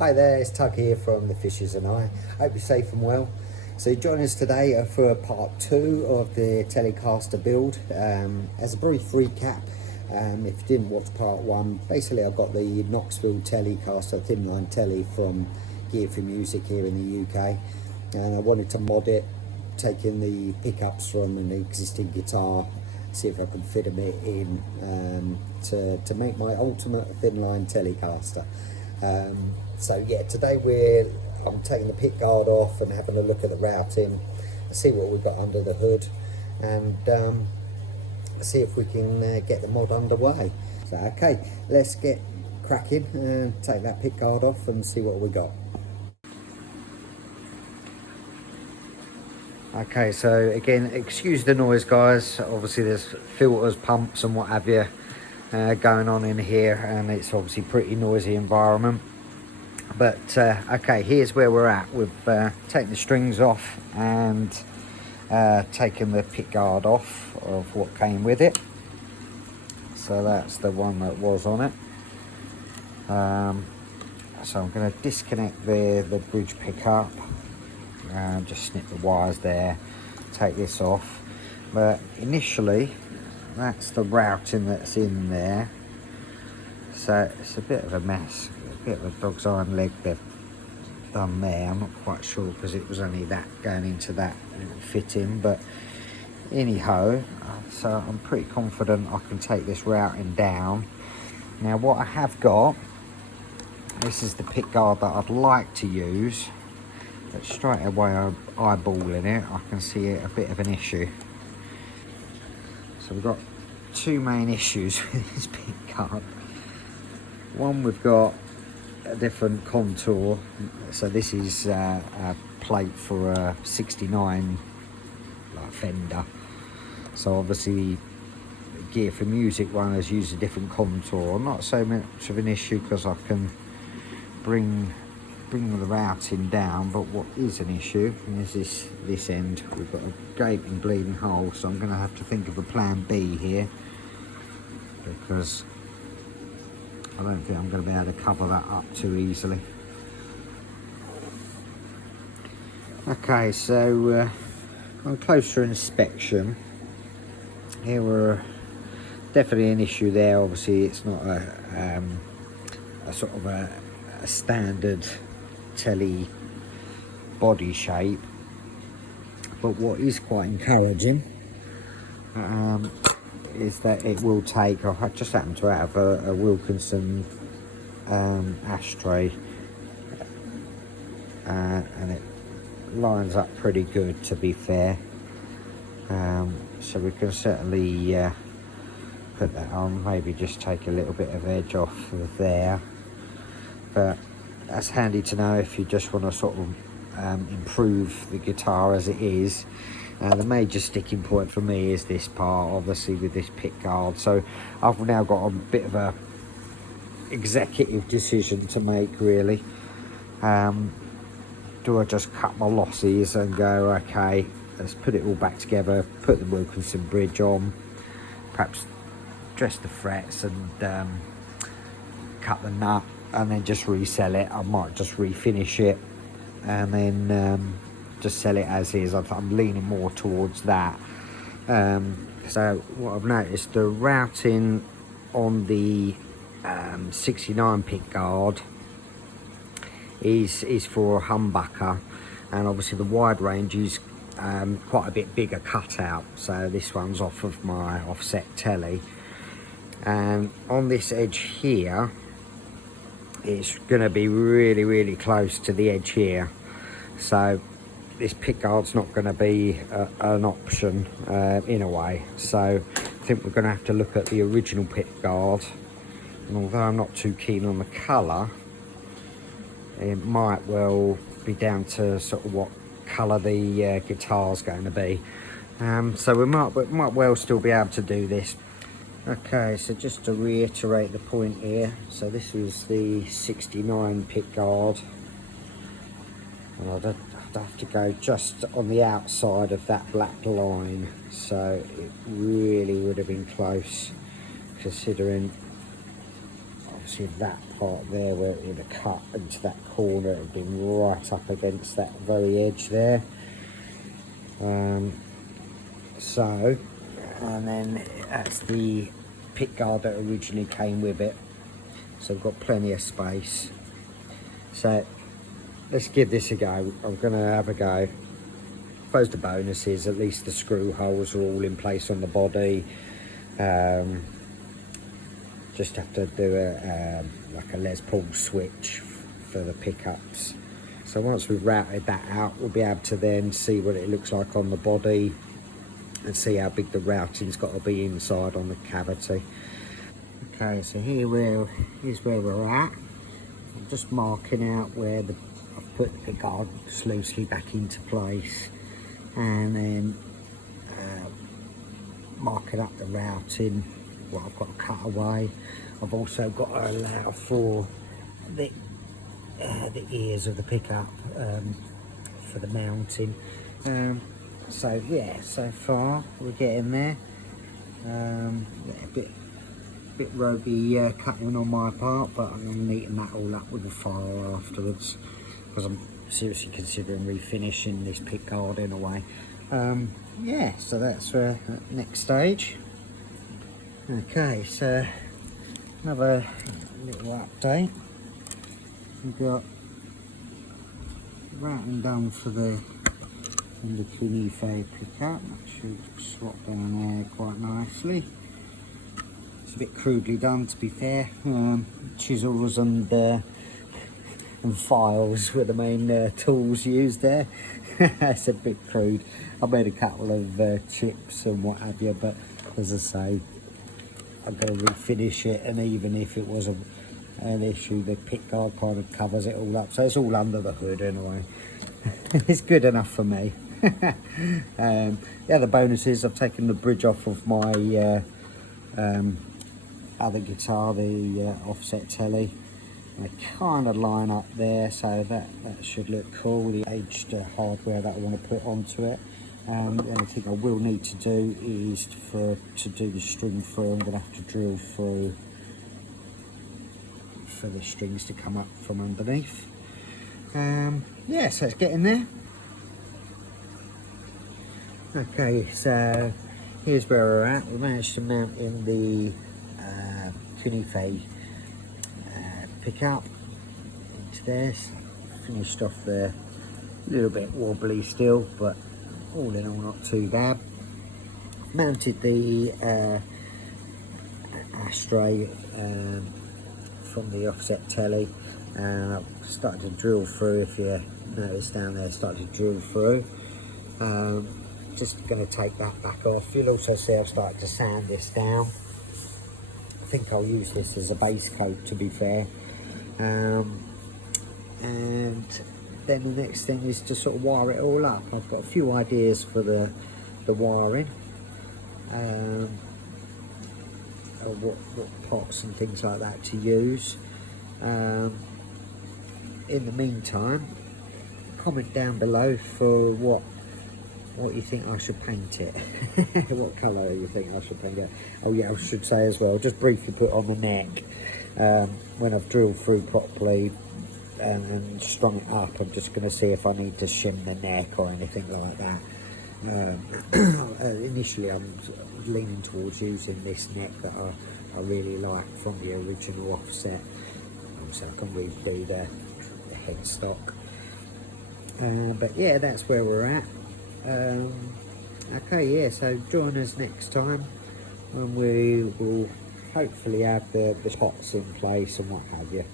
Hi there, it's Tug here from The Fishers and I. Hope you're safe and well. So join us today for part 2 of the Telecaster build. As a brief recap, if you didn't watch part 1, basically I've got the Knoxville Telecaster Thinline Telly from Gear for Music here in the UK, and I wanted to mod it, taking the pickups from an existing guitar, see if I could fit them in to make my ultimate Thinline Telecaster. So yeah, today I'm taking the pick guard off and having a look at the routing, see what we've got under the hood, and see if we can get the mod underway. So okay, let's get cracking and take that pick guard off and see what we got. Okay, so again, excuse the noise guys, obviously there's filters, pumps and what have you going on in here, and it's obviously pretty noisy environment. But okay, here's where we're at. We've taken the strings off and taken the pick guard off of what came with it. So that's the one that was on it. So I'm going to disconnect the bridge pickup, just snip the wires there, take this off. But initially, that's the routing that's in there. So it's a bit of a mess, a bit of a dog's iron leg they've done there. I'm not quite sure because it was only that going into that little fitting, but anyhow, so I'm pretty confident I can take this routing down. Now what I have got, this is the pick guard that I'd like to use, but straight away I'm eyeballing it, I can see it a bit of an issue. So we've got two main issues with this pick guard. One, we've got a different contour. So this is a plate for a 69 like Fender. So obviously the Gear for Music one has used a different contour. Not so much of an issue because I can bring the routing down, but what is an issue is this end. We've got a gaping bleeding hole, so I'm going to have to think of a plan B here, because I don't think I'm going to be able to cover that up too easily. Okay, so on closer inspection, here we're definitely an issue there. Obviously it's not a sort of a standard telly body shape, but what is quite encouraging is that it will take, I just happened to have a Wilkinson ashtray, and it lines up pretty good, to be fair. So we can certainly put that on, maybe just take a little bit of edge off of there, but that's handy to know if you just want to sort of improve the guitar as it is. The major sticking point for me is this part, obviously, with this pick guard. So I've now got a bit of a executive decision to make, really. Do I just cut my losses and go, okay, let's put it all back together, put the Wilkinson bridge on, perhaps dress the frets and cut the nut, and then just resell it. I might just refinish it and then just sell it as is. I'm leaning more towards that. So what I've noticed, the routing on the 69 pick guard is for a humbucker, and obviously the wide range is quite a bit bigger cutout. So this one's off of my offset telly, and on this edge here it's going to be really close to the edge here, so this pick guard's not going to be an option in a way. So I think we're going to have to look at the original pick guard, and although I'm not too keen on the colour, it might well be down to sort of what colour the guitar's going to be. So we might well still be able to do this. Okay, so just to reiterate the point here, so this is the 69 pick guard, and I'd have to go just on the outside of that black line, so it really would have been close, considering I've obviously that part there where it would have cut into that corner, it would have been right up against that very edge there. So, and then that's the pick guard that originally came with it. So we've got plenty of space. So let's give this a go. I'm going to have a go. I suppose the bonus is at least the screw holes are all in place on the body. Just have to do like a Les Paul switch for the pickups. So once we've routed that out, we'll be able to then see what it looks like on the body and see how big the routing's got to be inside on the cavity. Okay, so here's where we're at. I'm just marking out where I've put the pick guard loosely back into place, and then marking up the routing, what I've got to cut away. I've also got to allow for the ears of the pickup for the mounting. So yeah, so far we're getting there. A bit ropey cutting on my part, but I'm going to neaten that all up with the file afterwards, because I'm seriously considering refinishing this pick guard in a way. Yeah, so that's next stage. Okay, so another little update. We've got routing done for the Kunife pickup. That should slot down there quite nicely. It's a bit crudely done, to be fair. Chisels and files were the main tools used there. It's a bit crude. I made a couple of chips and what have you, but as I say, I'm going to refinish it, and even if it was an issue, the pick guard kind of covers it all up, so it's all under the hood anyway. It's good enough for me. The other bonus is I've taken the bridge off of my other guitar, the offset telly. I kind of line up there, so that should look cool. The aged hardware that I want to put onto it. The only thing I will need to do is to do the string through, I'm going to have to drill through for the strings to come up from underneath. Yeah, so it's getting there. Okay, so here's where we're at. We managed to mount in the Kunife pickup into this. Finished off there, a little bit wobbly still, but all in all not too bad. Mounted the ashtray from the offset telly, and I've started to drill through. If you notice down there, started to drill through. Just going to take that back off. You'll also see I've started to sand this down. I think I'll use this as a base coat, to be fair. And then the next thing is to sort of wire it all up. I've got a few ideas for the wiring, what pots and things like that to use. In the meantime, comment down below for what you think I should paint it. What colour you think I should paint it. Oh yeah, I should say as well, just briefly put on the neck, when I've drilled through properly and strung it up, I'm just going to see if I need to shim the neck or anything like that. Initially I'm leaning towards using this neck that I really like from the original offset, so I can redo the headstock. But yeah, that's where we're at. Okay, yeah, so join us next time when we will hopefully have the pots in place and what have you.